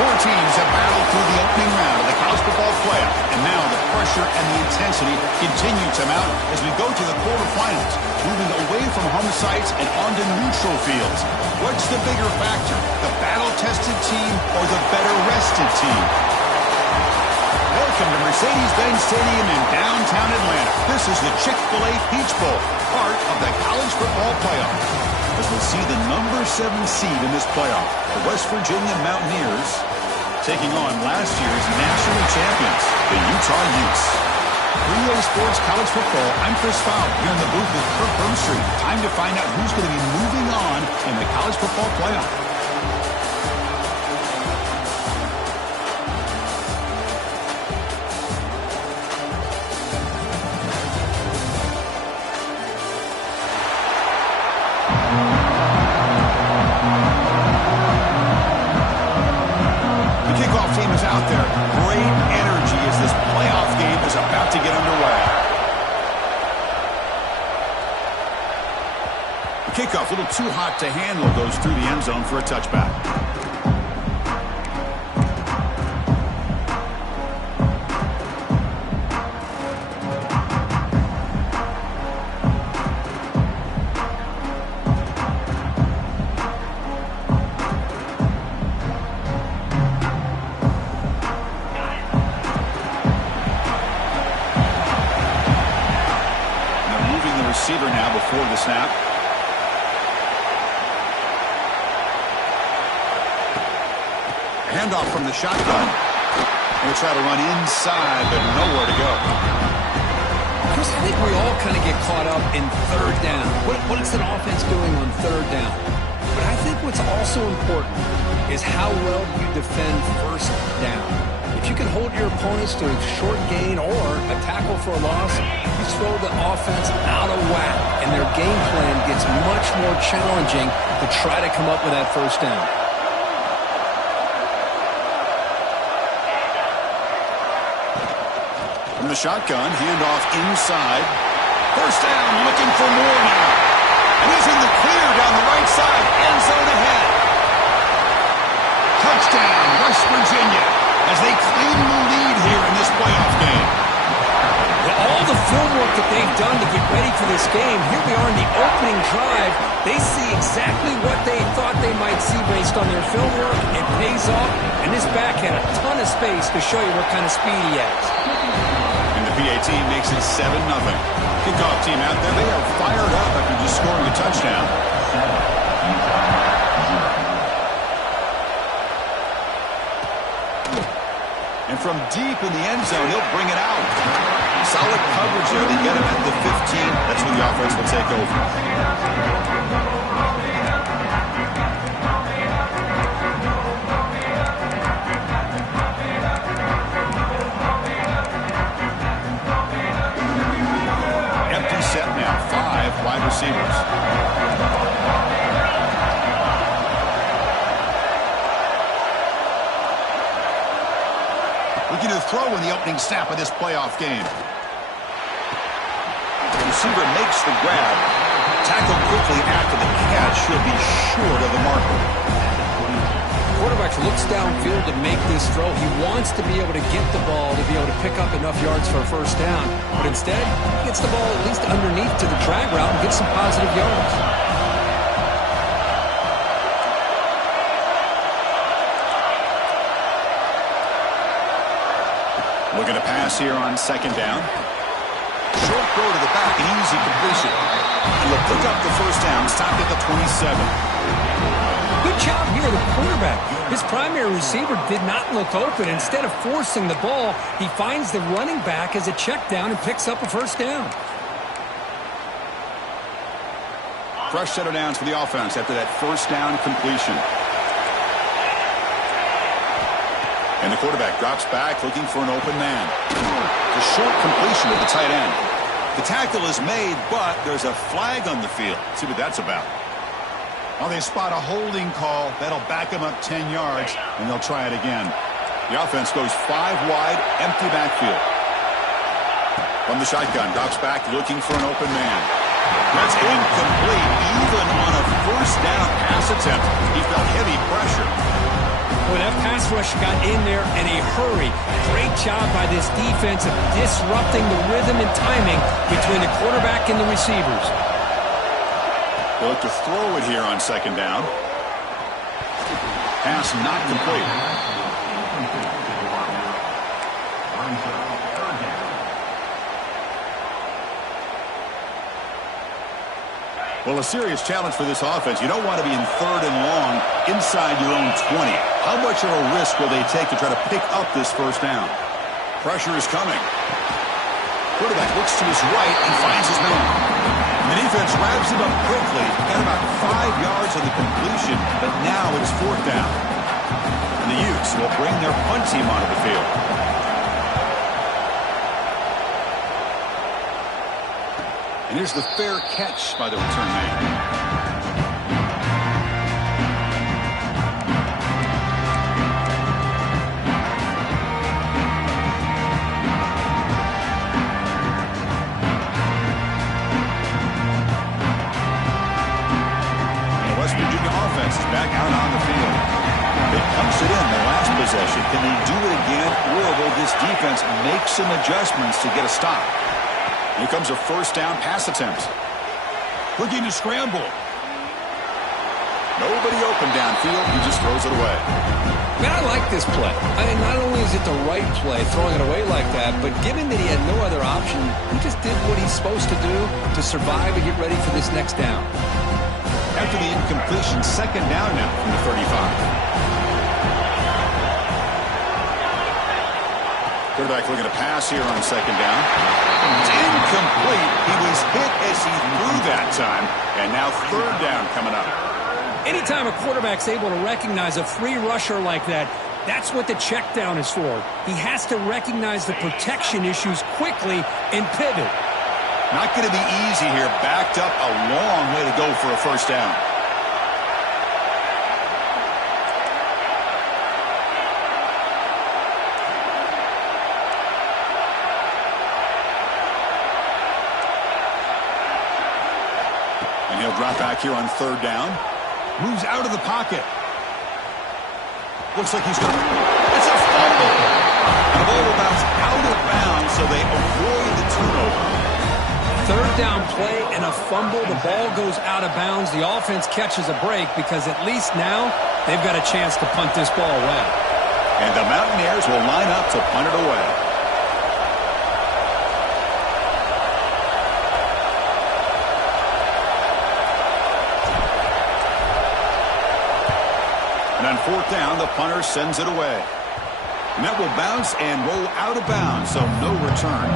Four teams have battled through the opening round of the college football playoff, and now the pressure and the intensity continue to mount as we go to the quarterfinals, moving away from home sites and onto neutral fields. What's the bigger factor, the battle-tested team or the better-rested team? Welcome to Mercedes-Benz Stadium in downtown Atlanta. This is the Chick-fil-A Peach Bowl, part of the college football playoff. As we see the number 7 seed in this playoff, the West Virginia Mountaineers taking on last year's national champions, the Utah Utes. 3A Sports College Football, I'm Chris Fowler here in the booth with Kirk Burnstreet. Time to find out who's going to be moving on in the college football playoff. Kickoff, a little too hot to handle, goes through the end zone for a touchback. They're moving the receiver now before the snap. Handoff from the shotgun. They try to run inside, but nowhere to go. Chris, I think we all kind of get caught up in third down. What is an offense doing on third down? But I think what's also important is how well you defend first down. If you can hold your opponents to a short gain or a tackle for a loss, you throw the offense out of whack, and their game plan gets much more challenging to try to come up with that first down. From the shotgun, handoff inside. First down, looking for more now. And he's in the clear down the right side, end zone ahead. Touchdown, West Virginia, as they claim the lead here in this playoff game. Well, all the film work that they've done to get ready for this game, here we are in the opening drive. They see exactly what they thought they might see based on their film work. It pays off, and this back had a ton of space to show you what kind of speed he has. PA team makes it 7-0. Kickoff team out there, they are fired up after just scoring a touchdown. And from deep in the end zone, he'll bring it out. Solid coverage there. They get him at the 15. That's when the offense will take over. Set now, 5 wide receivers. Looking to throw in the opening snap of this playoff game. The receiver makes the grab. Tackled quickly after the catch. He'll be short of the marker. Quarterback looks downfield to make this throw. He wants to be able to get the ball to be able to pick up enough yards for a first down. But instead, he gets the ball at least underneath to the drag route and gets some positive yards. Looking to pass here on second down. Short throw to the back, an easy completion. He'll pick up the first down, stopped at the 27. Good job here, the quarterback. His primary receiver did not look open. Instead of forcing the ball, he finds the running back as a check down and picks up a first down. Fresh set of downs for the offense after that first down completion. And the quarterback drops back looking for an open man. A short completion to the tight end. The tackle is made, but there's a flag on the field. Let's see what that's about. Well, they spot a holding call. That'll back them up 10 yards, and they'll try it again. The offense goes 5 wide, empty backfield. From the shotgun, drops back looking for an open man. That's incomplete. Even on a first down pass attempt, he felt heavy pressure. Well, that pass rush got in there in a hurry. Great job by this defense of disrupting the rhythm and timing between the quarterback and the receivers. They'll look to throw it here on second down. Pass not complete. Well, a serious challenge for this offense. You don't want to be in third and long inside your own 20. How much of a risk will they take to try to pick up this first down? Pressure is coming. Quarterback looks to his right and finds his man. The defense wraps it up quickly. Got about 5 yards on the completion, but now it's fourth down. And the Utes will bring their punt team onto the field. And here's the fair catch by the return man. The West Virginia offense is back out on the field. They punched it in the last possession. Can they do it again, or will this defense make some adjustments to get a stop? Here comes a first down pass attempt. Looking to scramble. Nobody open downfield. He just throws it away. Man, I like this play. I mean, not only is it the right play, throwing it away like that, but given that he had no other option, he just did what he's supposed to do to survive and get ready for this next down. After the incompletion, second down now from the 35. Quarterback looking to pass here on second down. It's incomplete. He was hit as he threw that time. And now third down coming up. Anytime a quarterback's able to recognize a free rusher like that, that's what the check down is for. He has to recognize the protection issues quickly and pivot. Not going to be easy here. Backed up a long way to go for a first down. He'll drop back here on third down. Moves out of the pocket. Looks like he's got it. It's a fumble. And the ball will bounce out of bounds, so they avoid the turnover. Third down play and a fumble. The ball goes out of bounds. The offense catches a break because at least now they've got a chance to punt this ball away. And the Mountaineers will line up to punt it away. And on fourth down, the punter sends it away. And that will bounce and roll out of bounds, so no return.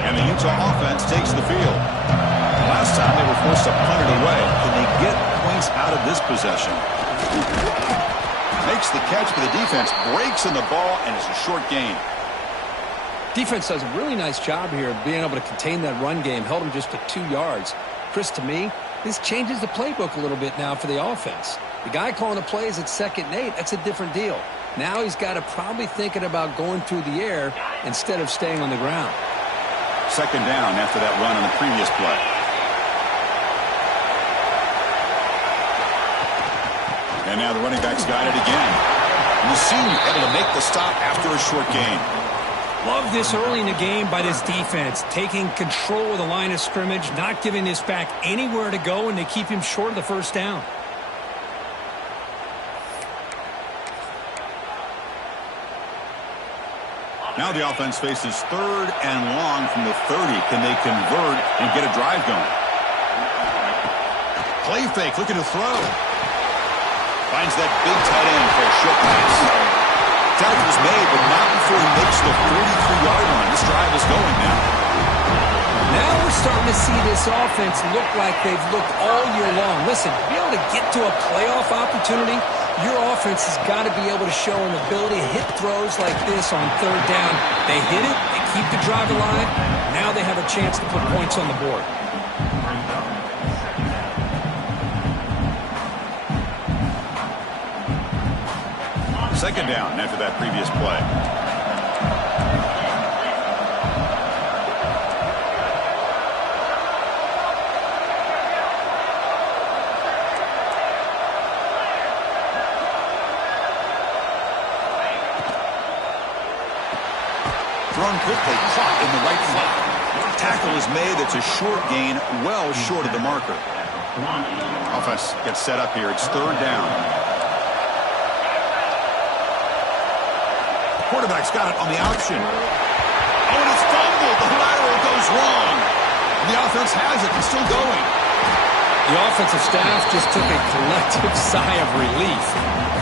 And the Utah offense takes the field. Last time they were forced to punt it away. Can they get points out of this possession? Makes the catch, but the defense breaks in the ball, and it's a short gain. Defense does a really nice job here of being able to contain that run game. Held him just to 2 yards. Chris, to me, this changes the playbook a little bit now for the offense. The guy calling the plays at 2nd and 8, that's a different deal. Now he's got to probably thinking about going through the air instead of staying on the ground. Second down after that run on the previous play. And now the running back's got it again. And the senior able to make the stop after a short gain. Love this early in the game by this defense, taking control of the line of scrimmage, not giving this back anywhere to go, and they keep him short of the first down. Now the offense faces third and long from the 30. Can they convert and get a drive going? Play fake, looking to throw. Finds that big tight end for a short pass. Tackle's made, but not before he makes the 43-yard line. This drive is going now. Now we're starting to see this offense look like they've looked all year long. Listen, to be able to get to a playoff opportunity, your offense has got to be able to show an ability to hit throws like this on third down. They hit it, they keep the drive alive. Now they have a chance to put points on the board. Second down after that previous play. Thrown quickly, caught in the right flat. Tackle is made. It's a short gain, well short of the marker. Offense gets set up here. It's third down. Quarterback's got it on the option. Oh, and it's fumbled. The lateral goes wrong. The offense has it. It's still going. The offensive staff just took a collective sigh of relief.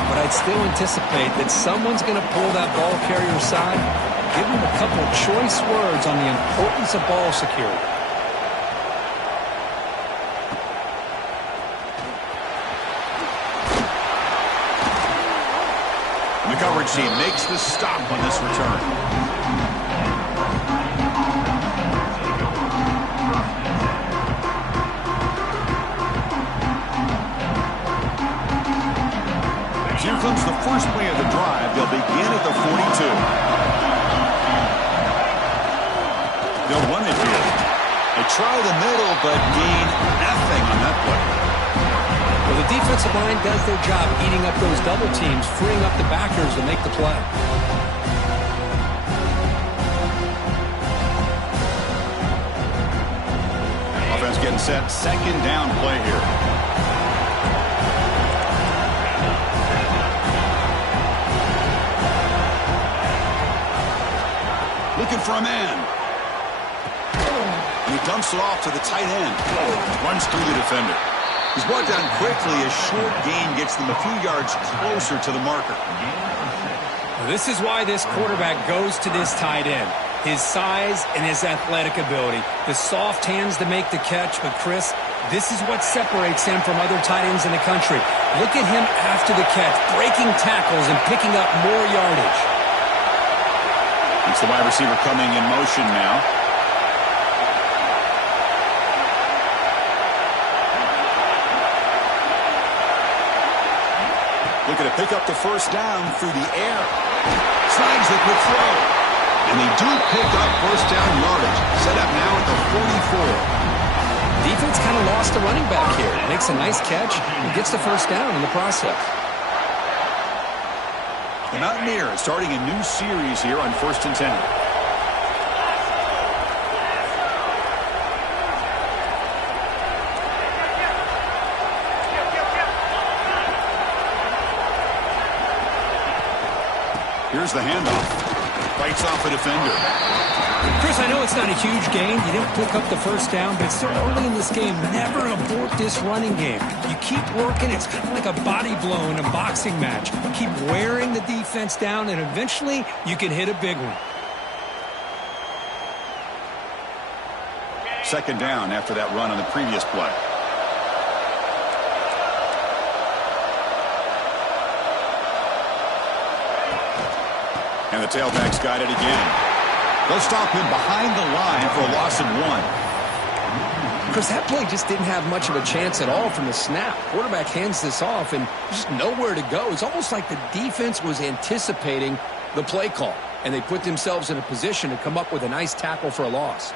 But I'd still anticipate that someone's going to pull that ball carrier side. Give him a couple of choice words on the importance of ball security. The coverage team makes the stop on this return. Here comes the first play of the drive. They'll begin at the 42. They'll run it here. They try the middle, but gain nothing on that play. Well, the defensive line does their job eating up those double teams, freeing up the backers to make the play. Offense getting set. Second down play here. Looking for a man. He dumps it off to the tight end. Runs through the defender. He's brought down quickly. A short gain gets them a few yards closer to the marker. This is why this quarterback goes to this tight end. His size and his athletic ability. The soft hands to make the catch. But, Chris, this is what separates him from other tight ends in the country. Look at him after the catch, breaking tackles and picking up more yardage. It's the wide receiver coming in motion now. Looking to pick up the first down through the air. Snags the quick throw. And they do pick up first down yardage. Set up now at the 44. Defense kind of lost the running back here. Makes a nice catch and gets the first down in the process. The Mountaineers starting a new series here on 1st and 10. Here's the handoff. Fights off a defender. Chris, I know it's not a huge gain. You didn't pick up the first down, but it's so early in this game. Never abort this running game. You keep working. It's kind of like a body blow in a boxing match. Keep wearing the defense down, and eventually you can hit a big one. Second down after that run on the previous play. And the tailback's got it again. They'll stop him behind the line for a loss of 1. Chris, that play just didn't have much of a chance at all from the snap. Quarterback hands this off and just nowhere to go. It's almost like the defense was anticipating the play call, and they put themselves in a position to come up with a nice tackle for a loss.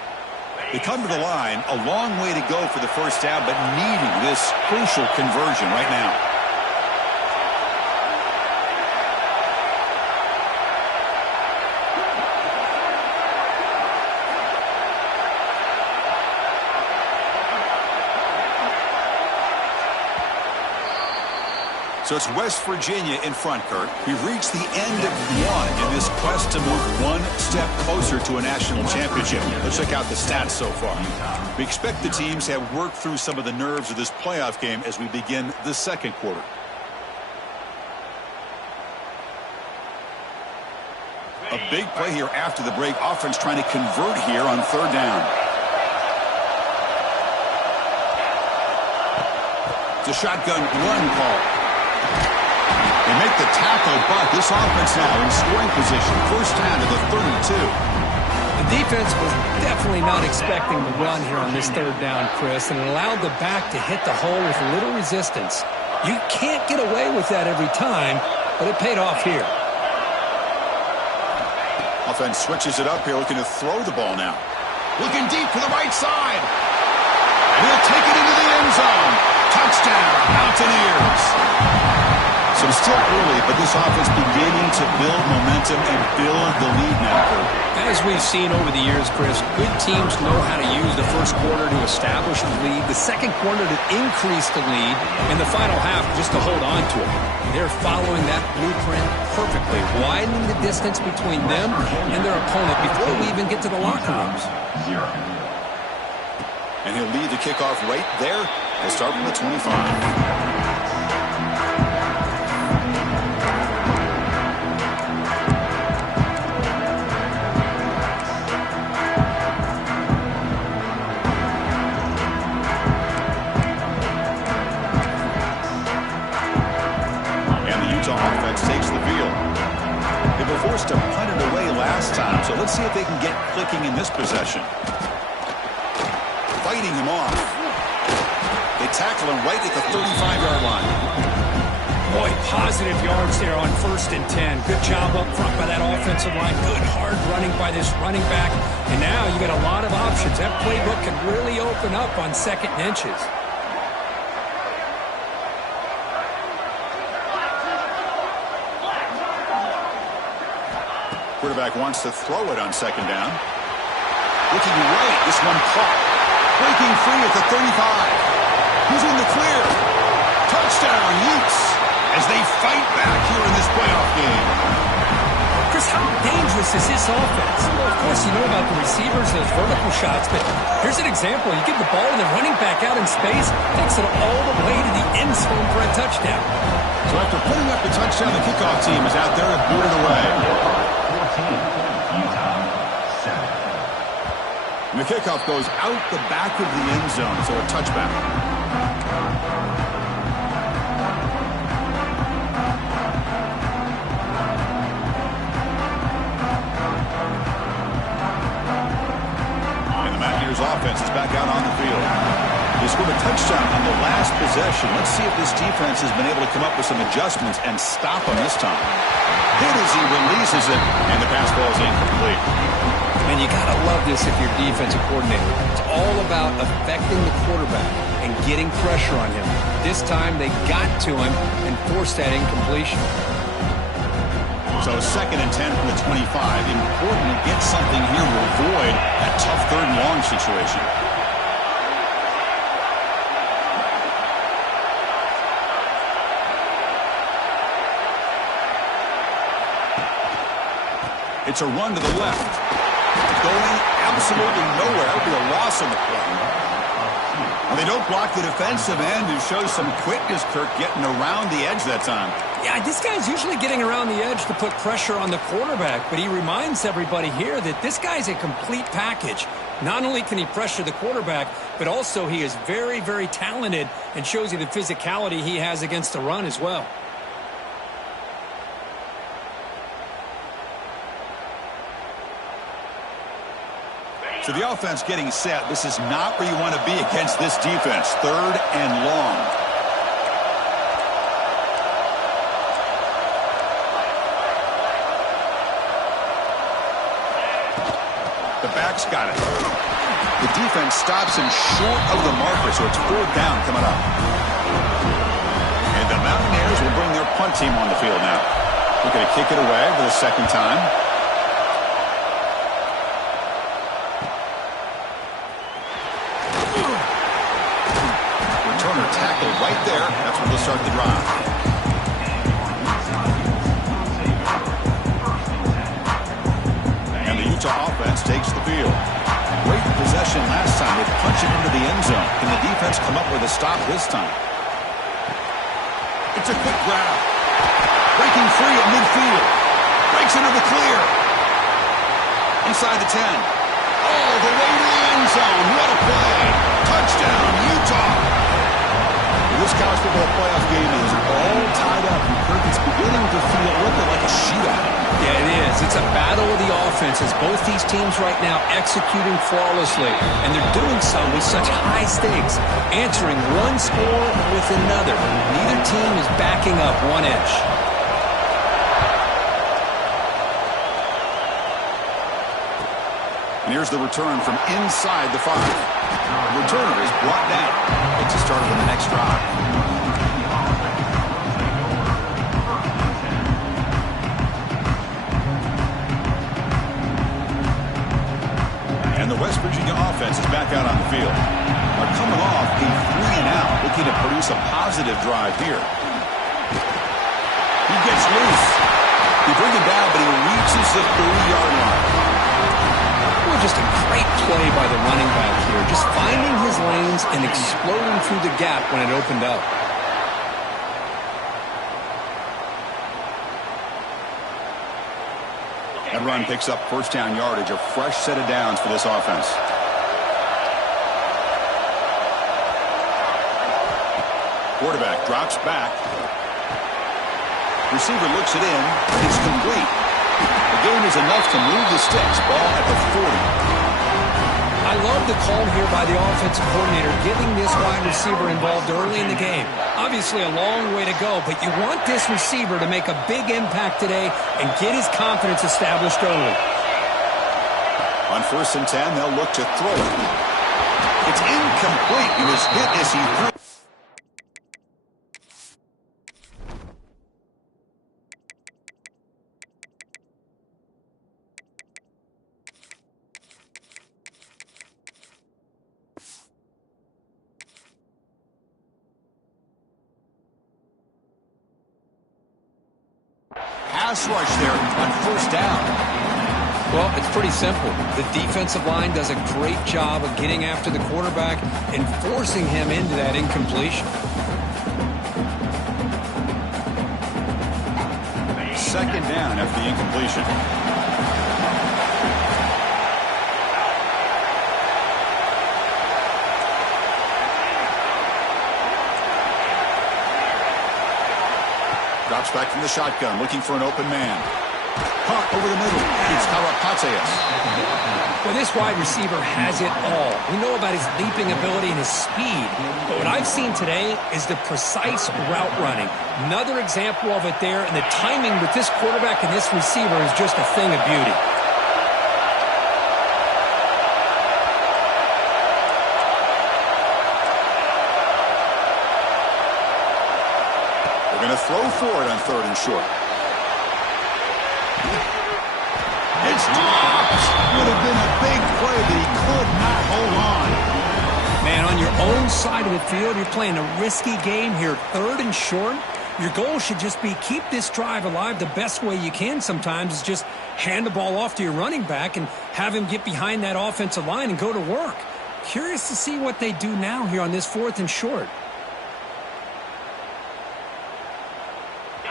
They come to the line, a long way to go for the first down, but needing this crucial conversion right now. So it's West Virginia in front, Kurt. We've reached the end of one in this quest to move one step closer to a national championship. Let's check out the stats so far. We expect the teams to have worked through some of the nerves of this playoff game as we begin the second quarter. A big play here after the break. Offense trying to convert here on third down. It's a shotgun run call. They make the tackle, but this offense now in scoring position. First down to the 32. The defense was definitely not expecting the run here on this third down, Chris, and it allowed the back to hit the hole with little resistance. You can't get away with that every time, but it paid off here. Offense switches it up here, looking to throw the ball now. Looking deep to the right side. And he'll take it into the end zone. Touchdown, Mountaineers. So still early, but this offense beginning to build momentum and build the lead now. As we've seen over the years, Chris, good teams know how to use the first quarter to establish the lead, the second quarter to increase the lead, and the final half just to hold on to it. They're following that blueprint perfectly, widening the distance between them and their opponent before we even get to the locker rooms. And he'll lead the kickoff right there. He'll start from the 25. Offense takes the field. They were forced to punt it away last time, so let's see if they can get clicking in this possession. Fighting him off. They tackle him right at the 35-yard line. Boy, positive yards there on 1st and 10. Good job up front by that offensive line. Good hard running by this running back. And now you got a lot of options. That playbook can really open up on 2nd and inches. Quarterback wants to throw it on 2nd down. Looking right, this one caught. Breaking free at the 35. He's in the clear. Touchdown, Utes, as they fight back here in this playoff game. Chris, how dangerous is this offense? Well, of course, you know about the receivers, those vertical shots, but here's an example. You give the ball to the running back out in space, takes it all the way to the end zone for a touchdown. So after putting up the touchdown, the kickoff team is out there and blew it away. And the kickoff goes out the back of the end zone, so a touchback. And the Mountaineers offense is back out on the field. They scored a touchdown on the last possession. Let's see if this defense has been able to come up with some adjustments and stop them this time. Hit as he releases it, and the pass ball is incomplete. And you got to love this if you're defensive coordinator. It's all about affecting the quarterback and getting pressure on him. This time they got to him and forced that incompletion. So 2nd and 10 from the 25. Important to get something here to avoid that tough 3rd and long situation. It's a run to the left. Going absolutely nowhere. It'll be a loss on the play. Well, they don't block the defensive end and show some quickness, Kirk, getting around the edge that time. Yeah, this guy's usually getting around the edge to put pressure on the quarterback, but he reminds everybody here that this guy's a complete package. Not only can he pressure the quarterback, but also he is very, very talented and shows you the physicality he has against the run as well. So the offense getting set. This is not where you want to be against this defense. 3rd and long. The back's got it. The defense stops him short of the marker, so it's 4th down coming up. And the Mountaineers will bring their punt team on the field now. They're going to kick it away for the 2nd time. Tackle right there. That's where they'll start the drive. And the Utah offense takes the field. Great possession last time with punching into the end zone. Can the defense come up with a stop this time? It's a quick grab. Breaking free at midfield. Breaks into the clear. Inside the 10. All the way to the end zone. What a play. Touchdown, Utah. This college football playoff game is all tied up. It's beginning to feel a little bit like a shootout. Yeah, it is. It's a battle of the offenses. Both these teams right now executing flawlessly, and they're doing so with such high stakes, answering one score with another. Neither team is backing up 1 inch. And here's the return from inside the 5. The returner is brought down. It's a start on the next drive. offense is back out on the field. They're coming off a 3-and-out, looking to produce a positive drive here. He gets loose. They bring him down, but he reaches the 30-yard line. Well, just a great play by the running back here. Just finding his lanes and exploding through the gap when it opened up. That run picks up first down yardage, a fresh set of downs for this offense. Quarterback drops back. Receiver looks it in. It's complete. The gain is enough to move the sticks. Ball at the 40. I love the call here by the offensive coordinator, getting this wide receiver involved early in the game. Obviously a long way to go, but you want this receiver to make a big impact today and get his confidence established early. On 1st and 10, they'll look to throw it. It's incomplete. He was hit as he threw. Pass rush there on 1st down. Well, it's pretty simple. The defensive line does a great job of getting after the quarterback and forcing him into that incompletion. 2nd down after the incompletion. Drops back from the shotgun, looking for an open man. Caught over the middle. It's Karapateas. Well, this wide receiver has it all. We know about his leaping ability and his speed. But what I've seen today is the precise route running. Another example of it there, and the timing with this quarterback and this receiver is just a thing of beauty. Going to throw for it on 3rd and short. It's dropped. Would have been a big play that he could not hold on. Man, on your own side of the field, you're playing a risky game here. 3rd and short. Your goal should just be keep this drive alive the best way you can sometimes is just hand the ball off to your running back and have him get behind that offensive line and go to work. Curious to see what they do now here on this 4th and short.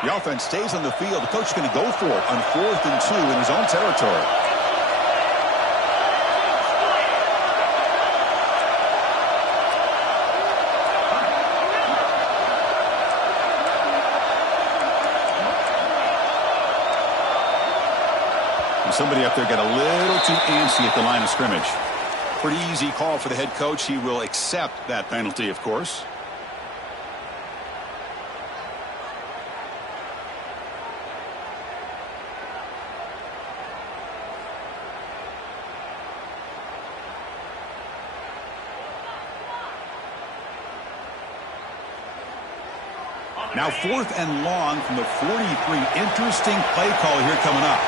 The offense stays on the field. The coach is going to go for it on 4th and 2 in his own territory. And somebody up there got a little too antsy at the line of scrimmage. Pretty easy call for the head coach. He will accept that penalty, of course. Now 4th and long from the 43. Interesting play call here coming up.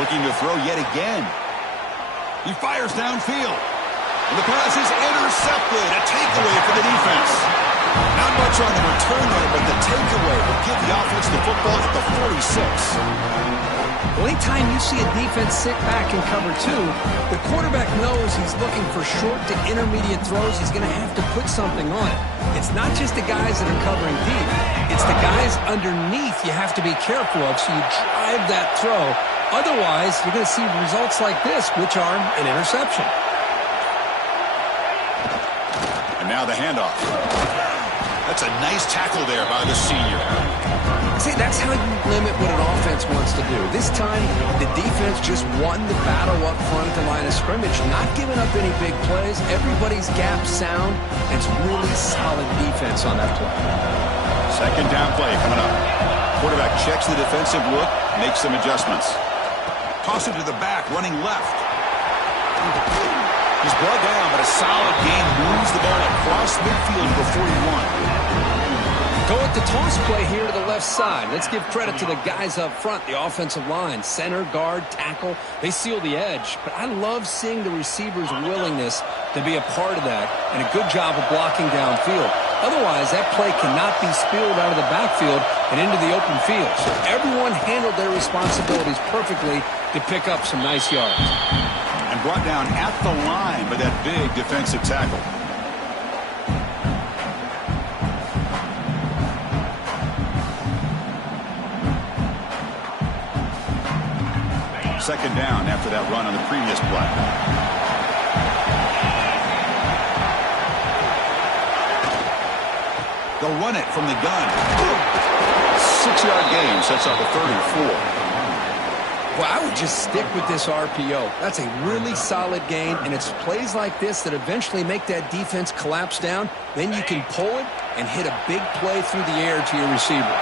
Looking to throw yet again. He fires downfield. And the pass is intercepted. A takeaway for the defense. Not much on the return there, but the takeaway will give the offense the football at the 46. Well, anytime you see a defense sit back and cover 2, the quarterback knows he's looking for short to intermediate throws. He's going to have to put something on it. It's not just the guys that are covering deep. It's the guys underneath you have to be careful of, so you drive that throw. Otherwise, you're going to see results like this, which are an interception. And now the handoff. That's a nice tackle there by the senior. See, that's how you limit what an offense wants to do. This time, the defense just won the battle up front at the line of scrimmage, not giving up any big plays. Everybody's gap sound. It's really solid defense on that play. 2nd down play coming up. Quarterback checks the defensive look, makes some adjustments. Toss it to the back, running left. He's brought down, but a solid gain moves the ball across midfield to the 41. They'll go with the toss play here to the left side. Let's give credit to the guys up front, the offensive line, center, guard, tackle. They seal the edge. But I love seeing the receiver's willingness to be a part of that and a good job of blocking downfield. Otherwise, that play cannot be spilled out of the backfield and into the open field. So everyone handled their responsibilities perfectly to pick up some nice yards. And brought down at the line by that big defensive tackle. Second down after that run on the previous play. They'll run it from the gun. 6-yard gain sets up a 3rd and 4. Well, I would just stick with this RPO. That's a really solid gain, and it's plays like this that eventually make that defense collapse down. Then you can pull it and hit a big play through the air to your receiver.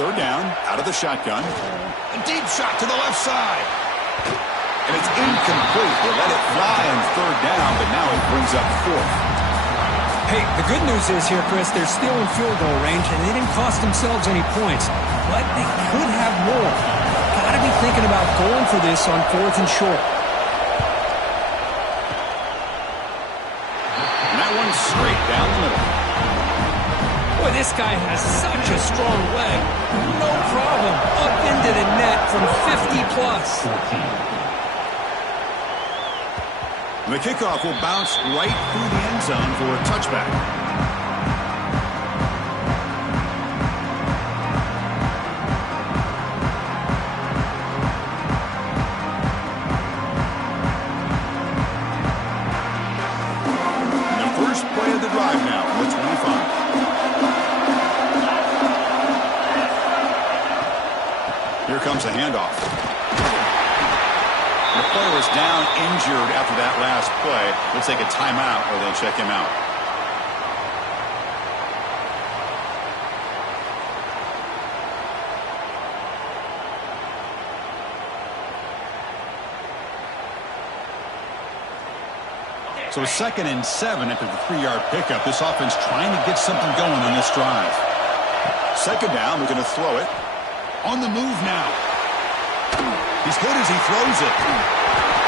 Third down, out of the shotgun. A deep shot to the left side. And it's incomplete. They let it fly on 3rd down, but now it brings up 4th. Hey, the good news is here, Chris, they're still in field goal range, and they didn't cost themselves any points. But they could have more. Got to be thinking about going for this on 4th and short. And that one's straight down the middle. Boy, this guy has such a strong leg. No problem. Up into the net from 50-plus. The kickoff will bounce right through the end zone for a touchback. And the first play of the drive now on the 25. Here comes a handoff. The player is down injured after that last play. Looks like a timeout or they'll check him out. So 2nd and 7 after the 3-yard pickup. This offense trying to get something going on this drive. 2nd down, we're going to throw it. On the move now. He's good as he throws it.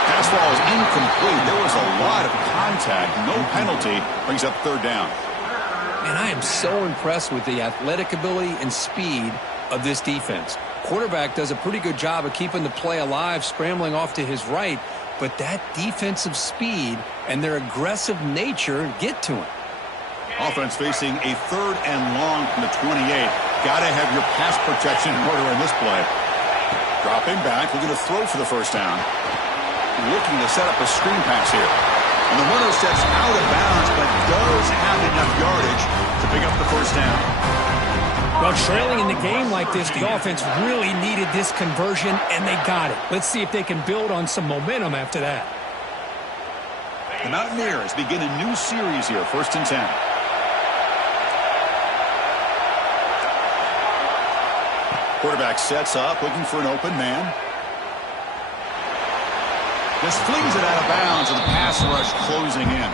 Pass ball is incomplete. There was a lot of contact. No penalty. Brings up 3rd down. And I am so impressed with the athletic ability and speed of this defense. Quarterback does a pretty good job of keeping the play alive, scrambling off to his right. But that defensive speed and their aggressive nature get to him. Offense facing a 3rd and long from the 28. Got to have your pass protection in order in this play. Dropping back, looking to throw for the 1st down. Looking to set up a screen pass here. And the runner steps out of bounds, but does have enough yardage to pick up the 1st down. Well, trailing in the game like this, the offense really needed this conversion, and they got it. Let's see if they can build on some momentum after that. The Mountaineers begin a new series here, 1st and 10. Quarterback sets up, looking for an open man. Just flings it out of bounds, and the pass rush closing in.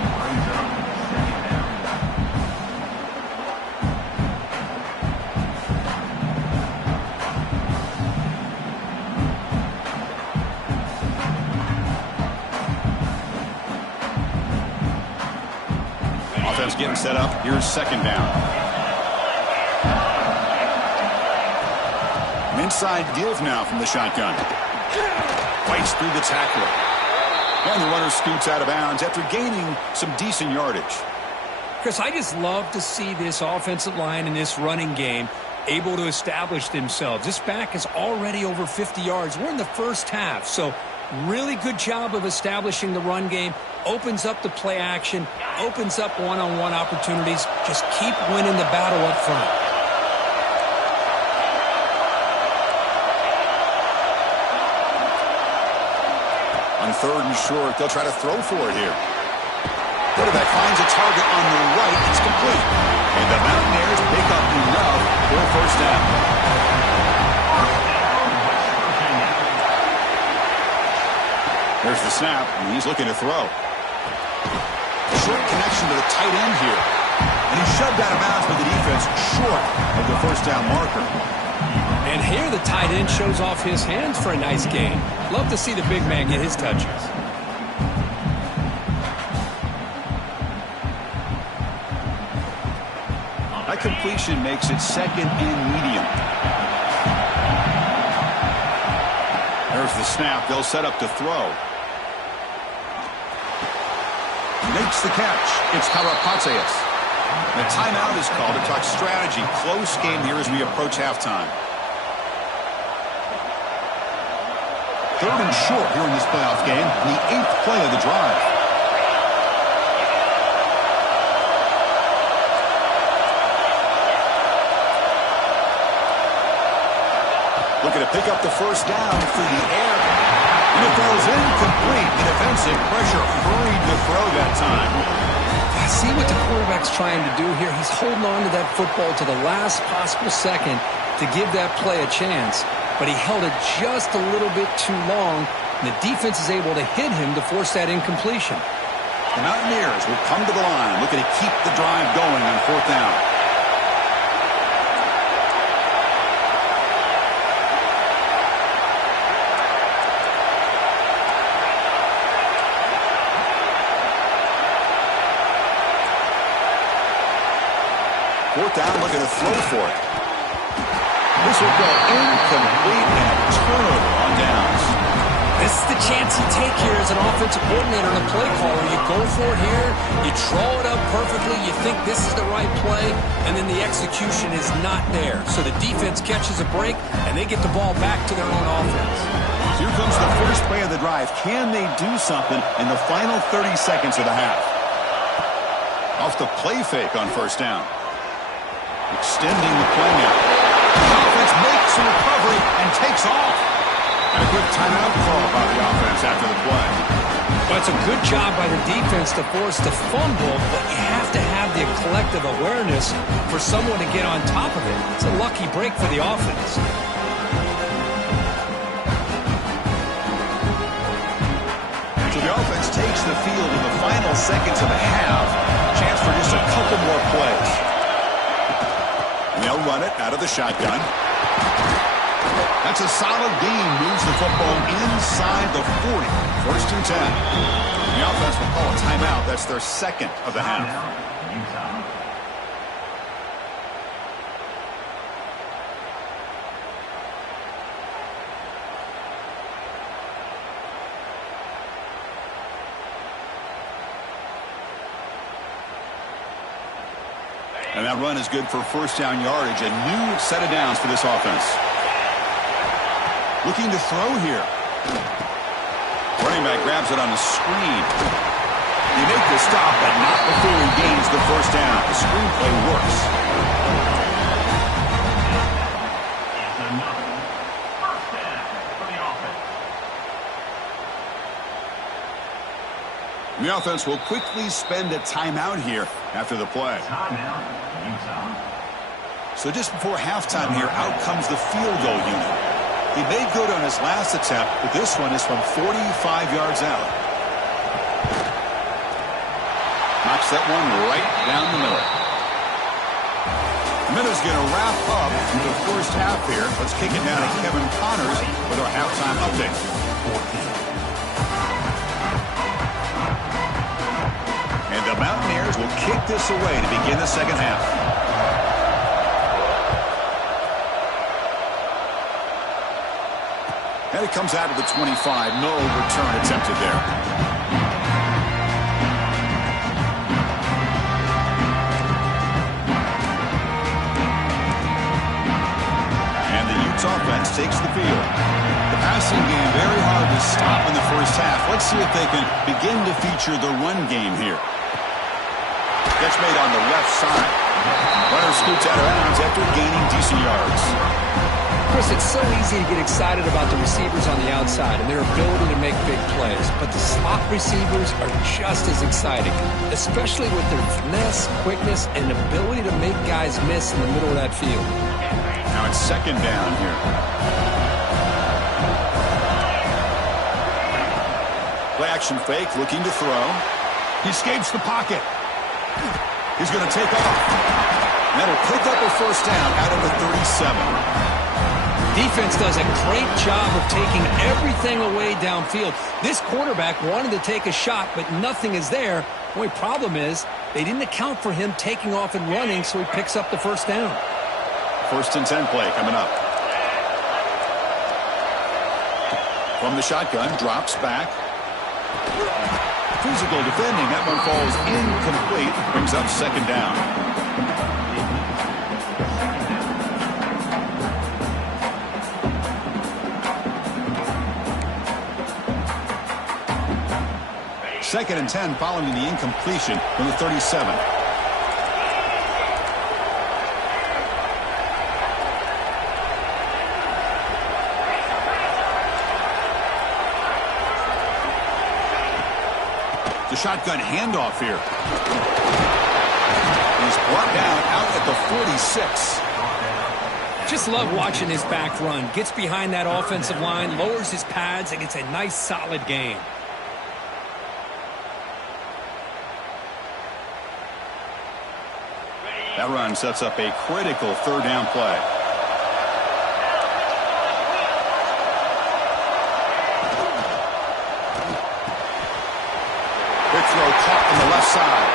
Offense getting set up. Here's 2nd down. Inside deals now from the shotgun. Bites through the tackler. And the runner scoots out of bounds after gaining some decent yardage. Chris, I just love to see this offensive line in this running game able to establish themselves. This back is already over 50 yards. We're in the first half, so really good job of establishing the run game. Opens up the play action, opens up one-on-one opportunities. Just keep winning the battle up front. 3rd and short. They'll try to throw for it here. Quarterback finds a target on the right. It's complete. And the Mountaineers pick up enough for a first down. There's the snap, and he's looking to throw. Short connection to the tight end here. And he's shoved out of bounds with the defense short of the first down marker. And here the tight end shows off his hands for a nice gain. Love to see the big man get his touches. That completion makes it 2nd and medium. There's the snap. They'll set up to throw. Makes the catch. It's Karapatsias. The timeout is called to talk strategy. Close game here as we approach halftime. 3rd and short here in this playoff game. The 8th play of the drive. Looking to pick up the first down through the air. And it goes incomplete. Defensive pressure hurried the throw that time. I see what the quarterback's trying to do here. He's holding on to that football to the last possible second to give that play a chance. But he held it just a little bit too long, and the defense is able to hit him to force that incompletion. The Mountaineers will come to the line, looking to keep the drive going on 4th down. Down, looking to throw for it. This will go incomplete and a turnover on downs. This is the chance you take here as an offensive coordinator and a play caller. You go for it here, you draw it up perfectly, you think this is the right play, and then the execution is not there. So the defense catches a break, and they get the ball back to their own offense. Here comes the first play of the drive. Can they do something in the final 30 seconds of the half? Off the play fake on 1st down. Extending the play now. The offense makes a recovery and takes off. And a good timeout call by the offense after the play. Well, it's a good job by the defense to force the fumble, but you have to have the collective awareness for someone to get on top of it. It's a lucky break for the offense. So the offense takes the field in the final seconds of the half. Chance for just a couple more plays. And they'll run it out of the shotgun. That's a solid gain. Moves the football inside the 40. 1st and 10. The offense will call a timeout. That's their 2nd of the half. And that run is good for 1st down yardage. A new set of downs for this offense. Looking to throw here. Running back grabs it on the screen. They make the stop, but not before he gains the 1st down. The screenplay works. And the offense will quickly spend a timeout here after the play. So just before halftime here, out comes the field goal unit. He made good on his last attempt, but this one is from 45 yards out. Knocks that one right down the middle. The minute's going to wrap up the first half here. Let's kick it down to Kevin Connors with our halftime update. And the Mountaineers will kick this away to begin the 2nd half. And it comes out of the 25. No return attempted there. And the Utes offense takes the field. The passing game very hard to stop in the first half. Let's see if they can begin to feature the run game here. Catch made on the left side. Runner scoots out of bounds after gaining decent yards. Chris, it's so easy to get excited about the receivers on the outside and their ability to make big plays, but the slot receivers are just as exciting, especially with their finesse, quickness, and ability to make guys miss in the middle of that field. Now it's second down here. Play action fake, looking to throw. He escapes the pocket. He's going to take off. And that'll pick up a first down out of the 37. Defense does a great job of taking everything away downfield. This quarterback wanted to take a shot, but nothing is there. The only problem is they didn't account for him taking off and running, so he picks up the first down. First and 10 play coming up. From the shotgun, drops back. Physical defending. That one falls incomplete. Brings up second down. Second and 10 following the incompletion from the 37. The shotgun handoff here. He's brought down out at the 46. Just love watching his back run. Gets behind that offensive line, lowers his pads, and gets a nice solid gain. That run sets up a critical third down play. Quick throw caught on the left side.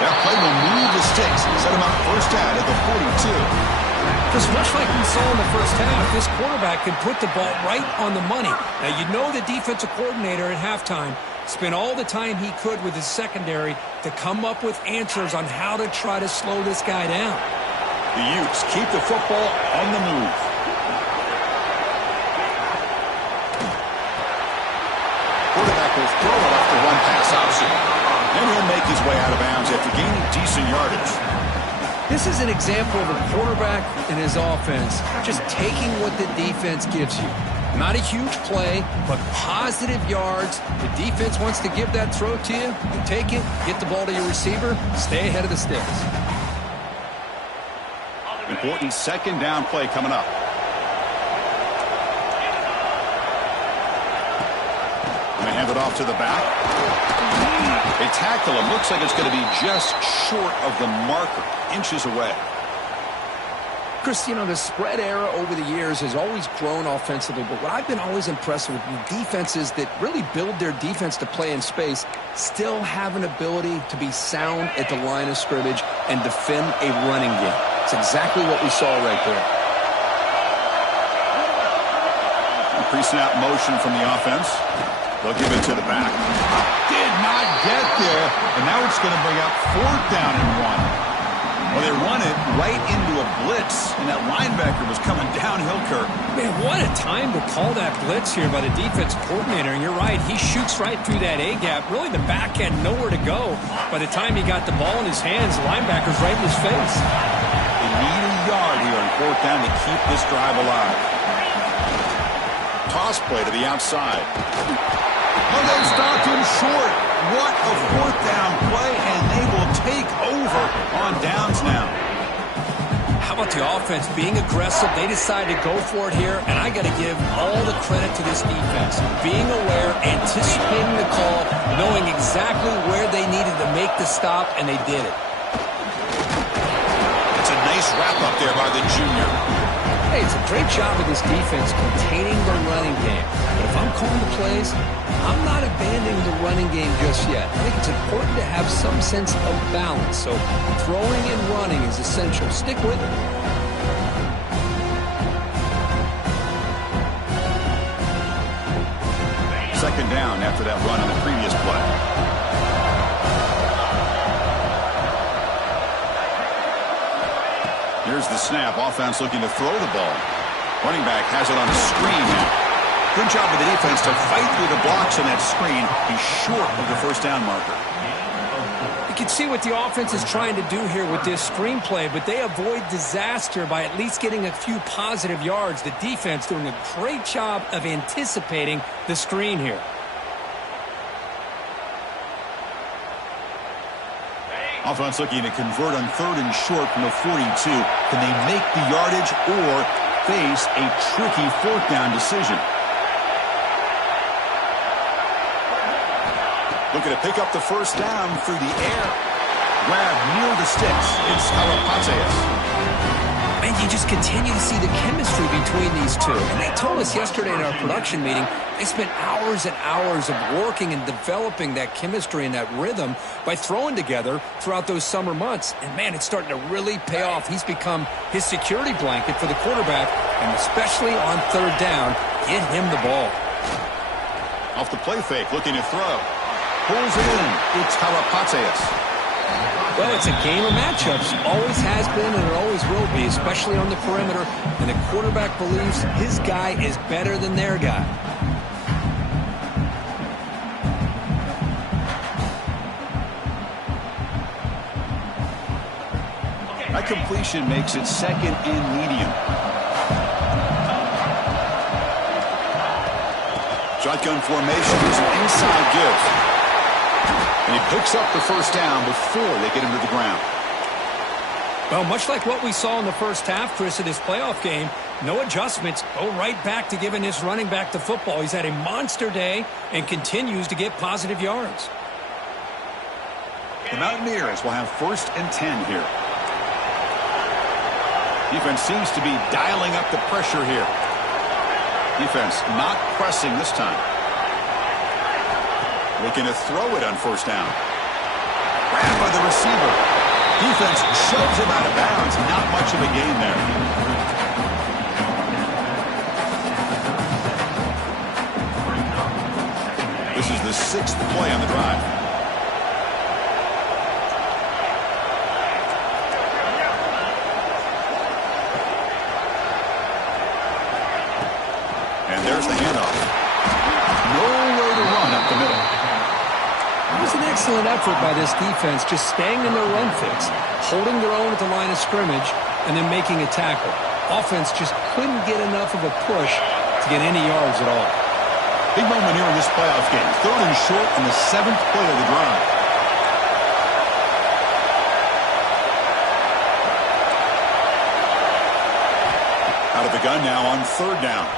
That play will move the sticks and set him up first down at the 42. Because much like we saw in the first half, this quarterback can put the ball right on the money. Now, you know the defensive coordinator at halftime spent all the time he could with his secondary to come up with answers on how to try to slow this guy down. The Utes keep the football on the move. Quarterback will throw it off the one pass option. And he'll make his way out of bounds after gaining decent yardage. This is an example of a quarterback and his offense just taking what the defense gives you. Not a huge play, but positive yards. The defense wants to give that throw to you. You take it, get the ball to your receiver, stay ahead of the sticks. Important second down play coming up. Going to hand it off to the back. They tackle him. Looks like it's going to be just short of the marker, inches away. Chris, you know, the spread era over the years has always grown offensively, but what I've been always impressed with defenses that really build their defense to play in space still have an ability to be sound at the line of scrimmage and defend a running game. It's exactly what we saw right there. Pre-snap motion from the offense. They'll give it to the back. Did not get there, and now it's going to bring up fourth down and 1. Well, they run it right into a blitz, and that linebacker was coming downhill, Kirk. Man, what a time to call that blitz here by the defensive coordinator. And you're right, he shoots right through that A-gap. Really, the back had nowhere to go. By the time he got the ball in his hands, the linebacker's right in his face. They need a yard here on fourth down to keep this drive alive. Toss play to the outside. Oh, they stopped him short. What a fourth down play, and they will take over on downs now. How about the offense being aggressive? They decided to go for it here, and I got to give all the credit to this defense. Being aware, anticipating the call, knowing exactly where they needed to make the stop, and they did it. It's a nice wrap-up there by the junior. Hey, it's a great job of this defense containing the running game. But if I'm calling the plays, I'm not abandoning the running game just yet. I think it's important to have some sense of balance. So throwing and running is essential. Stick with it. Second down after that run on the previous play. Here's the snap. Offense looking to throw the ball. Running back has it on a screen now. Good job of the defense to fight through the blocks on that screen. He's short of the first down marker. You can see what the offense is trying to do here with this screenplay, but they avoid disaster by at least getting a few positive yards. The defense doing a great job of anticipating the screen here. Offense looking to convert on 3rd and short from the 42. Can they make the yardage or face a tricky 4th down decision? Looking to pick up the 1st down through the air. Grab near the sticks. It's Karapateas. And you just continue to see the chemistry between these two. And they told us yesterday in our production meeting, they spent hours and hours of working and developing that chemistry and that rhythm by throwing together throughout those summer months. And, man, it's starting to really pay off. He's become his security blanket for the quarterback, and especially on 3rd down, get him the ball. Off the play fake, looking to throw. Pulls it in. It's Karapateas. Well, it's a game of matchups. Always has been and it always will be, especially on the perimeter. And the quarterback believes his guy is better than their guy. That completion makes it 2nd and medium. Shotgun formation is an inside give. And he picks up the 1st down before they get him to the ground. Well, much like what we saw in the first half, Chris, of this playoff game, no adjustments. Go right back to giving this running back the football. He's had a monster day and continues to get positive yards. The Mountaineers will have 1st and 10 here. Defense seems to be dialing up the pressure here. Defense not pressing this time. Looking to throw it on 1st down. Grabbed by the receiver. Defense shoves him out of bounds. Not much of a gain there. This is the 6th play on the drive. And there's the handoff. Nowhere to run up the middle. It was an excellent effort by this defense, just staying in their run fix, holding their own at the line of scrimmage, and then making a tackle. Offense just couldn't get enough of a push to get any yards at all. Big moment here in this playoff game. 3rd and short in the 7th play of the drive. Out of the gun now on 3rd down.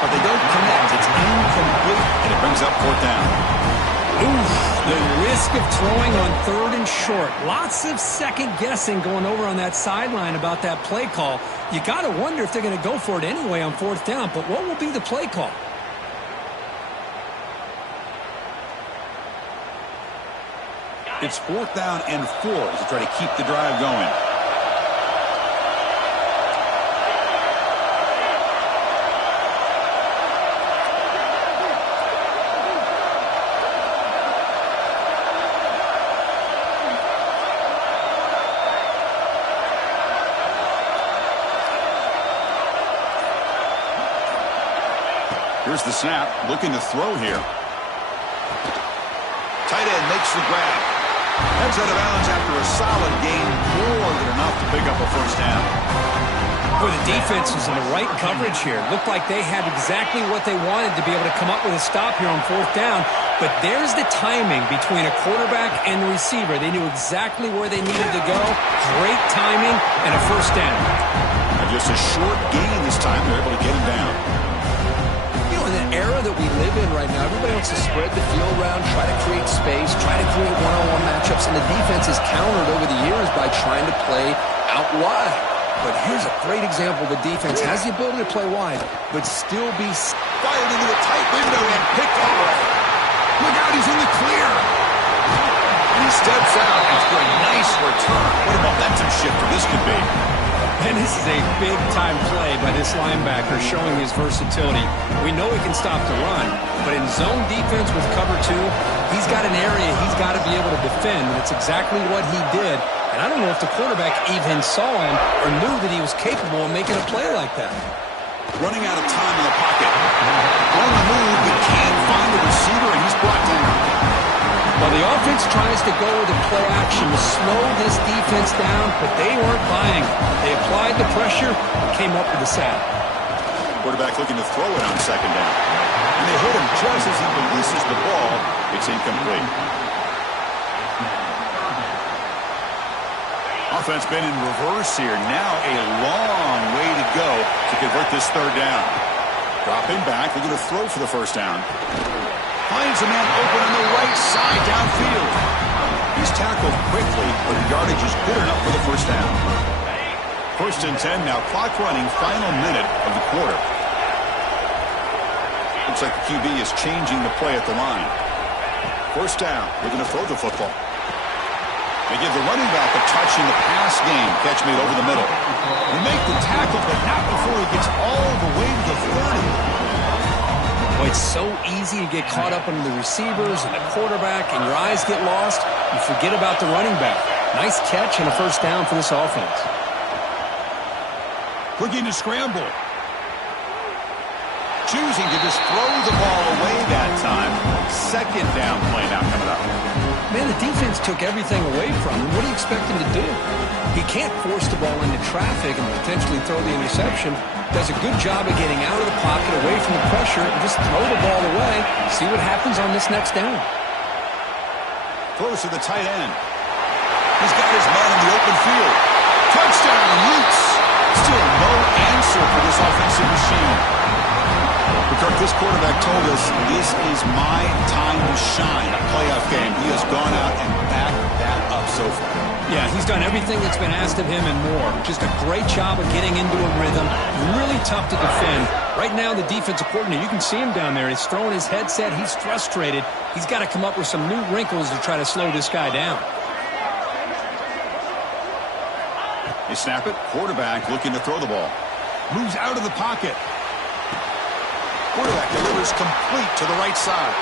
But they don't connect. It's incomplete, and it brings up 4th down. Oof, the risk of throwing on 3rd and short. Lots of second guessing going over on that sideline about that play call. You got to wonder if they're going to go for it anyway on 4th down, but what will be the play call? It's 4th down and 4 to try to keep the drive going. Here's the snap, looking to throw here. Tight end makes the grab. Heads out of bounds after a solid gain, more than enough to pick up a 1st down. Boy, the defense was in the right coverage here. Looked like they had exactly what they wanted to be able to come up with a stop here on 4th down. But there's the timing between a quarterback and the receiver. They knew exactly where they needed to go. Great timing and a 1st down. And just a short gain this time. They're able to get him down. In the era that we live in right now, everybody wants to spread the field around, try to create space, try to create one-on-one matchups, and the defense has countered over the years by trying to play out wide. But here's a great example. The defense has the ability to play wide, but still be fired into a tight window and picked off. Look out, he's in the clear. And he steps out after a nice return. What a momentum shifter this could be. And this is a big-time play by this linebacker showing his versatility. We know he can stop the run, but in zone defense with cover 2, he's got an area he's got to be able to defend, and it's exactly what he did. And I don't know if the quarterback even saw him or knew that he was capable of making a play like that. Running out of time in the pocket. On the move, but can't find the receiver, and he's brought down. Well, the offense tries to go with the play action to slow this defense down, but they weren't buying it. They applied the pressure and came up with the sack. Quarterback looking to throw it on second down. And they hit him just as he releases the ball. It's incomplete. Offense been in reverse here. Now a long way to go to convert this third down. Dropping back, looking to throw for the first down. Finds a man open on the right side downfield. He's tackled quickly, but the yardage is good enough for the first down. 1st and 10 now, clock running, final minute of the quarter. Looks like the QB is changing the play at the line. 1st down, looking to throw the football. They give the running back a touch in the pass game. Catch made over the middle. They make the tackle, but not before he gets all the way to the 30. Well, it's so easy to get caught up under the receivers and the quarterback, and your eyes get lost. You forget about the running back. Nice catch and a first down for this offense. Looking to scramble. Choosing to just throw the ball away that time. Second down play now coming up. Man, the defense took everything away from him. What do you expect him to do? He can't force the ball into traffic and potentially throw the interception. Does a good job of getting out of the pocket, away from the pressure, and just throw the ball away. See what happens on this next down. Throws to the tight end. He's got his man in the open field. Touchdown, Utes. Still no answer for this offensive machine. Kirk, this quarterback told us this is my time to shine. A playoff game. He has gone out and backed that up so far. Yeah, he's done everything that's been asked of him and more. Just a great job of getting into a rhythm. Really tough to defend. Right now, the defensive coordinator, you can see him down there. He's throwing his headset. He's frustrated. He's got to come up with some new wrinkles to try to slow this guy down. They snap it. Quarterback looking to throw the ball. Moves out of the pocket. Quarterback delivers complete to the right side.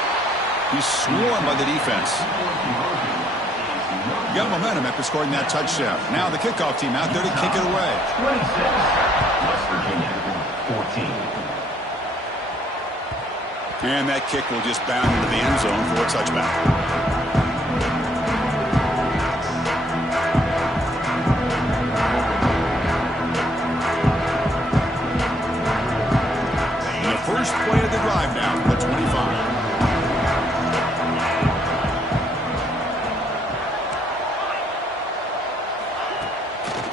He's swarmed by the defense. Got momentum after scoring that touchdown. Now the kickoff team out there to kick it away. West Virginia, 14. And that kick will just bound into the end zone for a touchback. First play of the drive now, the 25.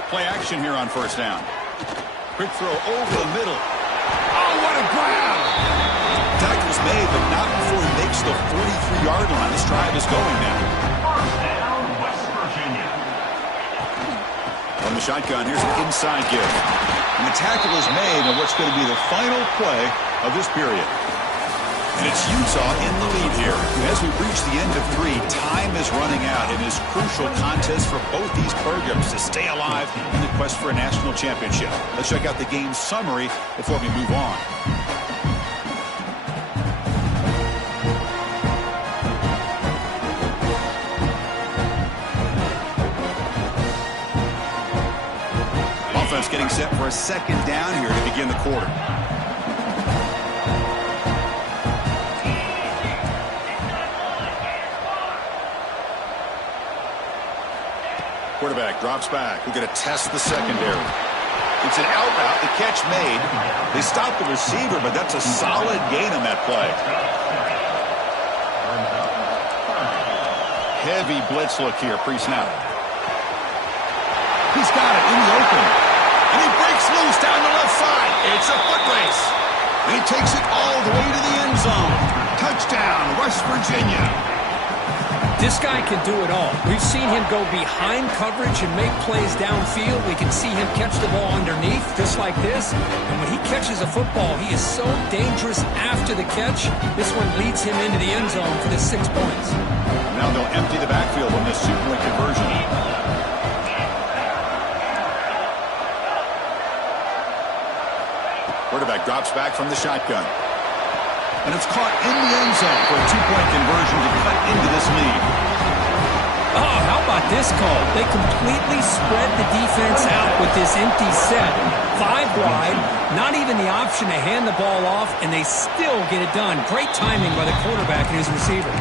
Play action here on first down. Quick throw over the middle. Oh, what a grab! Tackle's made, but not before he makes the 43-yard line. This drive is going now. First down, West Virginia. From the shotgun, here's an inside give. And the tackle is made on what's going to be the final play of this period. And it's Utah in the lead here. As we reach the end of 3, time is running out. It is crucial contest for both these programs to stay alive in the quest for a national championship. Let's check out the game summary before we move on. Offense getting set for a second down here to begin the quarter. Quarterback drops back. We're going to test the secondary. It's an out route. The catch made. They stopped the receiver, but that's a solid gain on that play. Heavy blitz look here pre-snap. He's got it in the open. And he breaks loose down the left side. It's a foot race. And he takes it all the way to the end zone. Touchdown, West Virginia. This guy can do it all. We've seen him go behind coverage and make plays downfield. We can see him catch the ball underneath, just like this. And when he catches a football, he is so dangerous after the catch. This one leads him into the end zone for the 6 points. Now they'll empty the backfield on this two-point conversion. Quarterback drops back from the shotgun. And it's caught in the end zone for a two-point conversion to cut into this lead. Oh, how about this call? They completely spread the defense out with this empty set. 5 wide, not even the option to hand the ball off, and they still get it done. Great timing by the quarterback and his receiver.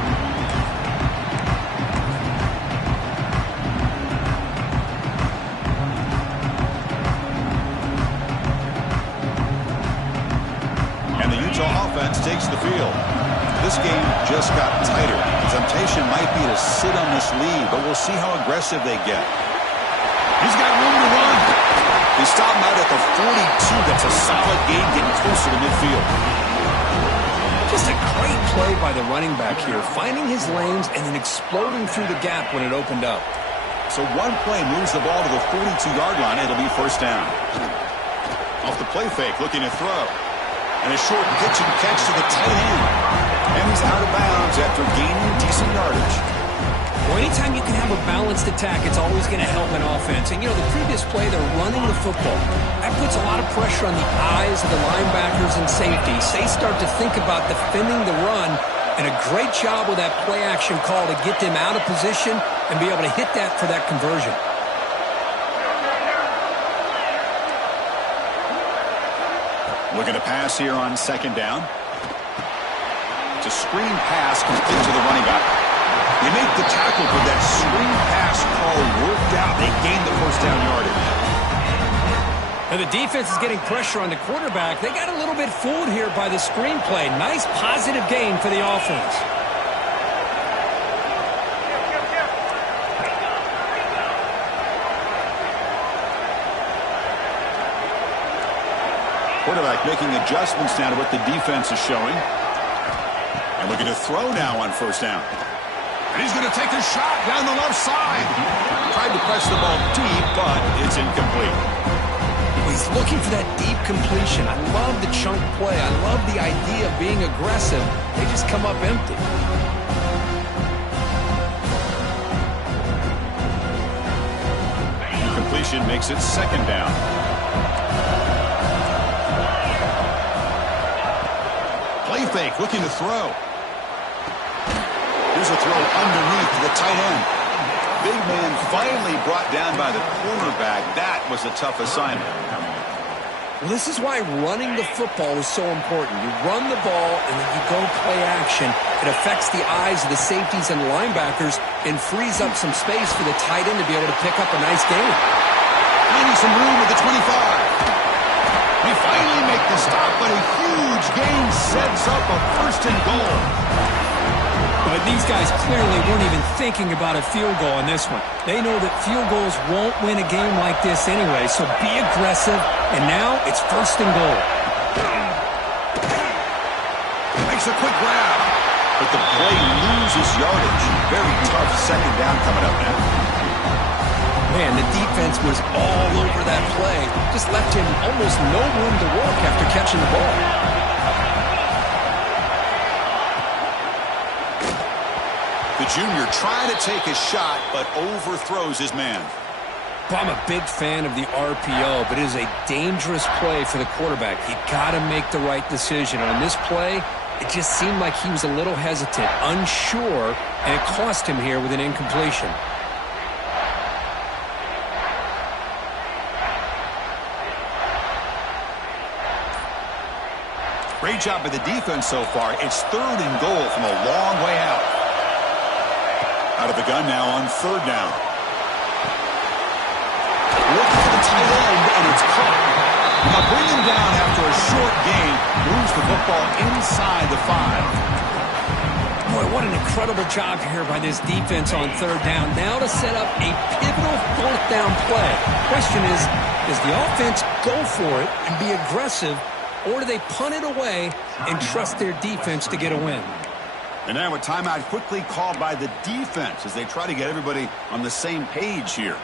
formation might be to sit on this lead, but we'll see how aggressive they get. He's got room to run. They stop him out at the 42. That's a solid gain getting closer to midfield. Just a great play by the running back here, finding his lanes and then exploding through the gap when it opened up. So one play moves the ball to the 42-yard line. It'll be first down. Off the play fake, looking to throw. And a short pitch and catch to the tight end. And he's out of bounds after gaining decent yardage. Well, anytime you can have a balanced attack, it's always going to help an offense. And, the previous play, they're running the football. That puts a lot of pressure on the eyes of the linebackers and safeties. They start to think about defending the run, and a great job with that play-action call to get them out of position and be able to hit that for that conversion. Looking to pass here on second down. It's a screen pass complete to the running back. They make the tackle, but that screen pass call worked out. They gained the first down yardage. And the defense is getting pressure on the quarterback. They got a little bit fooled here by the screen play. Nice positive gain for the offense. Quarterback making adjustments now to what the defense is showing. And looking to throw now on first down. And he's going to take a shot down the left side. Tried to press the ball deep, but it's incomplete. He's looking for that deep completion. I love the chunk play. I love the idea of being aggressive. They just come up empty. Completion makes it second down. Play fake, looking to throw. Here's a throw underneath the tight end. Big man finally brought down by the cornerback. That was a tough assignment. Well, this is why running the football is so important. You run the ball and then you go play action. It affects the eyes of the safeties and linebackers and frees up some space for the tight end to be able to pick up a nice gain. Finding some room at the 25. They finally make the stop, but a huge gain sets up a first and goal. But these guys clearly weren't even thinking about a field goal on this one. They know that field goals won't win a game like this anyway, so be aggressive, and now it's first and goal. Makes a quick grab, but the play loses yardage. Very tough second down coming up now. Man, the defense was all over that play. Just left him almost no room to work after catching the ball. The junior trying to take a shot, but overthrows his man. I'm a big fan of the RPO, but it is a dangerous play for the quarterback. You got to make the right decision. On this play, it just seemed like he was a little hesitant, unsure, and it cost him here with an incompletion. Great job by the defense so far. It's third and goal from a long way out. Out of the gun now on third down. Looking for the tight end, and it's caught. Now bring him down after a short gain. Moves the football inside the 5. Boy, what an incredible job here by this defense on third down. Now to set up a pivotal fourth down play. Question is, does the offense go for it and be aggressive, or do they punt it away and trust their defense to get a win? And now a timeout quickly called by the defense as they try to get everybody on the same page here.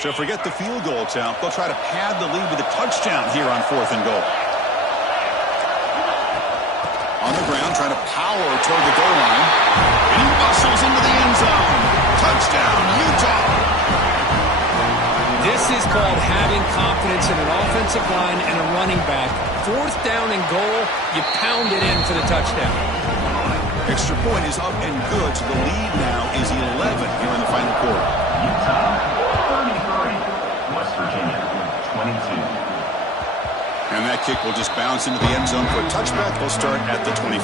So forget the field goal attempt. They'll try to pad the lead with a touchdown here on fourth and goal. On the ground, trying to power toward the goal line. And he muscles into the end zone. Touchdown, Utah! This is called having confidence in an offensive line and a running back. Fourth down and goal, you pound it in for the touchdown. Extra point is up and good, so the lead now is 11 here in the final quarter. Utah 33, West Virginia 22. And that kick will just bounce into the end zone for a touchback. They'll start at the 25.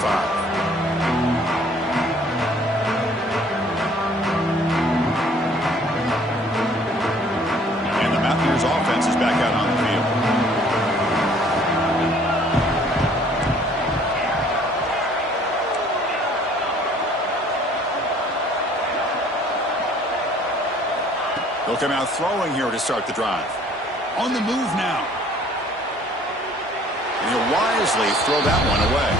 Mountaineers offense is back out on the field. He'll come out throwing here to start the drive. On the move now. And he'll wisely throw that one away.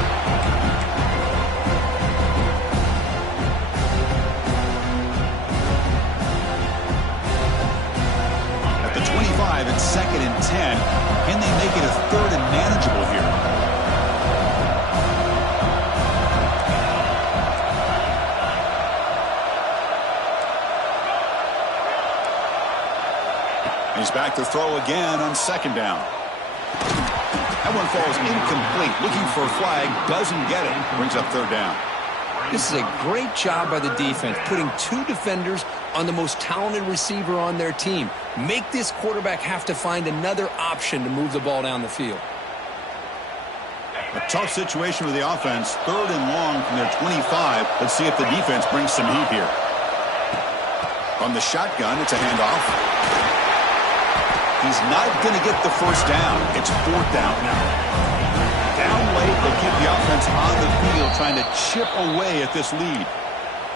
At the 25, it's 2nd and 10. Can they make it a 3rd and manageable here? He's back to throw again on 2nd down. That one falls incomplete. Looking for a flag, doesn't get it. Brings up 3rd down. This is a great job by the defense, putting 2 defenders on the most talented receiver on their team. Make this quarterback have to find another option to move the ball down the field. A tough situation with the offense. 3rd and long from their 25. Let's see if the defense brings some heat here. From the shotgun, it's a handoff. He's not going to get the 1st down. It's 4th down now. Down late, they keep the offense on the field trying to chip away at this lead.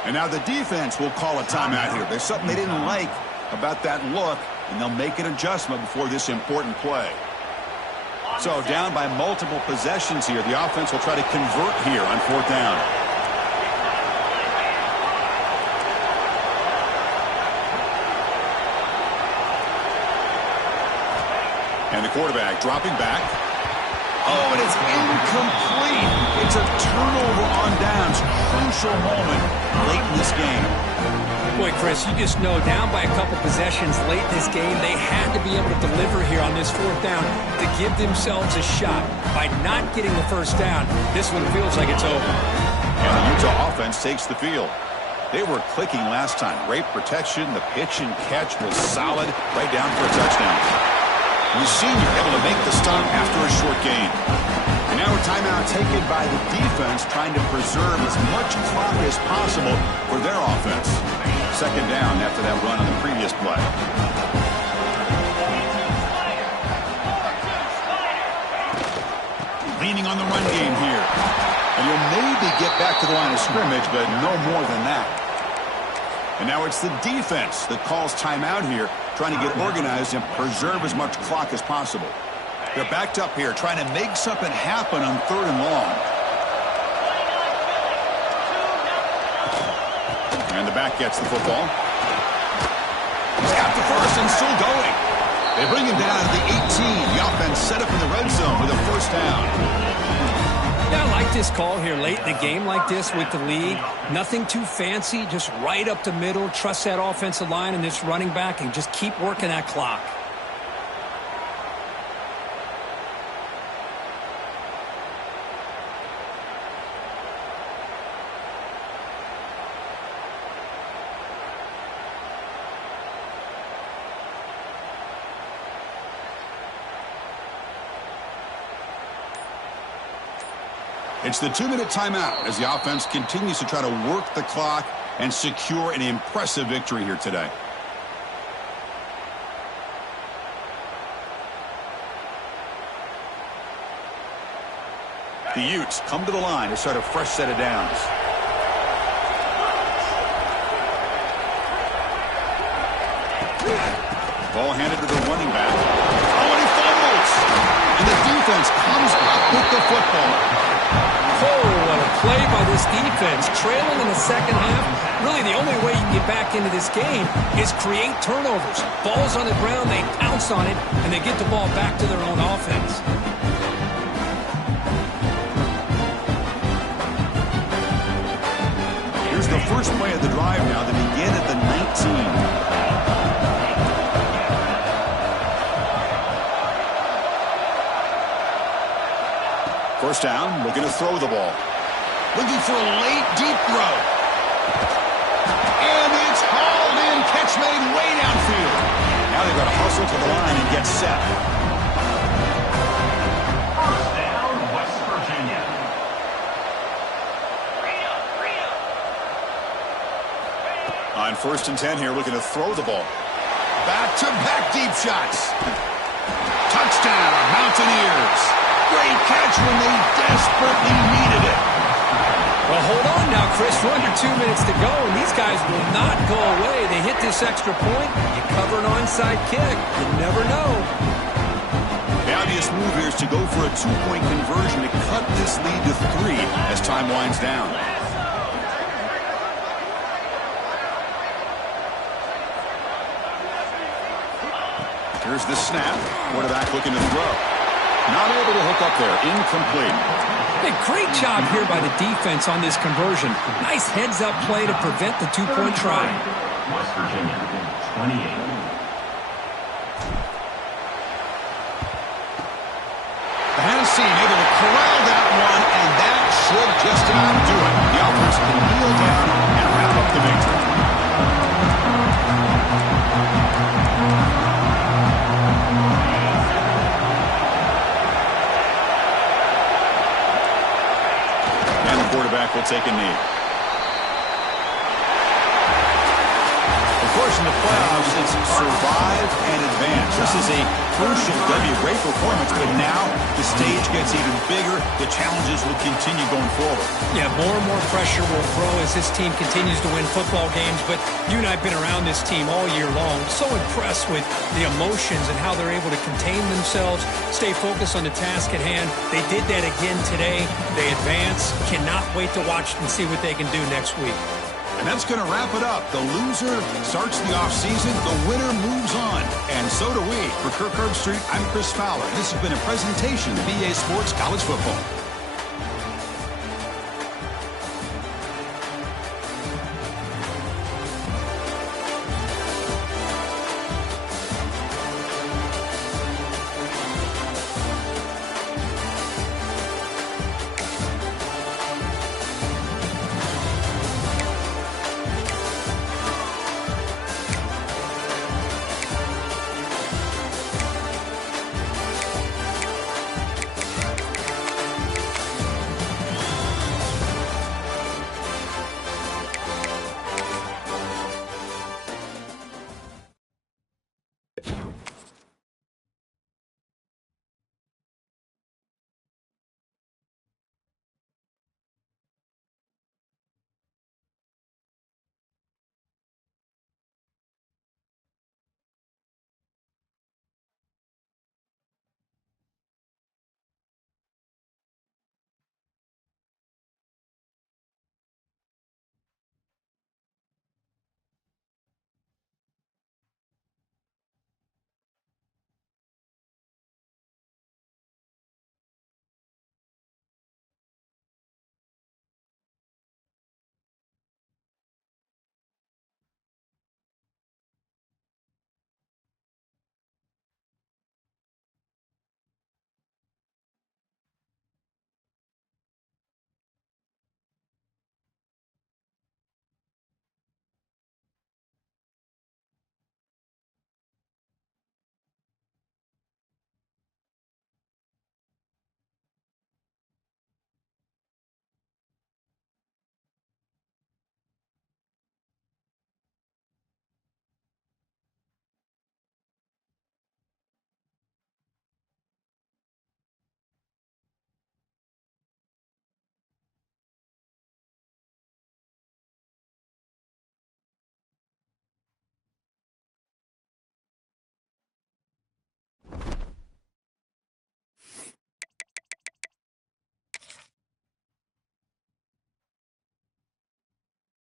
And now the defense will call a timeout here. There's something they didn't like about that look, and they'll make an adjustment before this important play. So down by multiple possessions here, the offense will try to convert here on 4th down. And the quarterback dropping back. Oh, and it's incomplete. It's a turnover on downs. Crucial moment late in this game. Boy, Chris, you just know down by a couple possessions late in this game, they had to be able to deliver here on this 4th down to give themselves a shot. By not getting the 1st down, this one feels like it's over. And the Utah offense takes the field. They were clicking last time. Great protection. The pitch and catch was solid. Right down for a touchdown. The senior able to make the stop after a short gain. And now a timeout taken by the defense, trying to preserve as much clock as possible for their offense. 2nd down after that run on the previous play. Leaning on the run game here. And he'll maybe get back to the line of scrimmage, but no more than that. And now it's the defense that calls timeout here, trying to get organized and preserve as much clock as possible. They're backed up here, trying to make something happen on 3rd and long. And the back gets the football. He's got the 1st and still going. They bring him down to the 18. The offense set up in the red zone with a 1st down. Yeah, I like this call here late in the game like this with the lead. Nothing too fancy, just right up the middle. Trust that offensive line and this running back and just keep working that clock. It's the 2-minute timeout as the offense continues to try to work the clock and secure an impressive victory here today. The Utes come to the line to start a fresh set of downs. Ball handed to the running back. Oh, and he fumbles! And the defense comes up with the football. Oh, what a play by this defense. Trailing in the 2nd half. Really, the only way you can get back into this game is create turnovers. Ball's on the ground, they pounce on it, and they get the ball back to their own offense. Here's the first play of the drive now to begin at the 19. 1st down, looking to throw the ball. Looking for a late, deep throw. And it's hauled in. Catch made way downfield. Now they've got to hustle to the line and get set. 1st down, West Virginia. On 1st and 10 here, looking to throw the ball. Back-to-back deep shots. Touchdown, Mountaineers. Great catch when they desperately needed it. Well, hold on now, Chris. We're under 2 minutes to go, and these guys will not go away. They hit this extra point. You cover an onside kick. You never know. The obvious move here is to go for a 2-point conversion to cut this lead to 3 as time winds down. Here's the snap. Quarterback looking to throw. Not able to hook up there. Incomplete. Hey, great job here by the defense on this conversion. Nice heads-up play to prevent the 2-point try. West Virginia, 28. The Hennessy able to corral that one, and that should just about do it. The offense can kneel down and wrap up the victory. And the quarterback will take a knee. Of course, in the playoffs, it's survive and advance. This is a crucial W. Great performance, but now the stage gets even bigger. The challenges will continue going forward. Yeah, more and more pressure will grow as this team continues to win football games, but you and I have been around this team all year long. So impressed with the emotions and how they're able to contain themselves, stay focused on the task at hand. They did that again today. They advance. Cannot wait to watch and see what they can do next week. And that's going to wrap it up. The loser starts the offseason. The winner moves on. And so do we. For Kirk Herbstreit, I'm Chris Fowler. This has been a presentation of EA Sports College Football.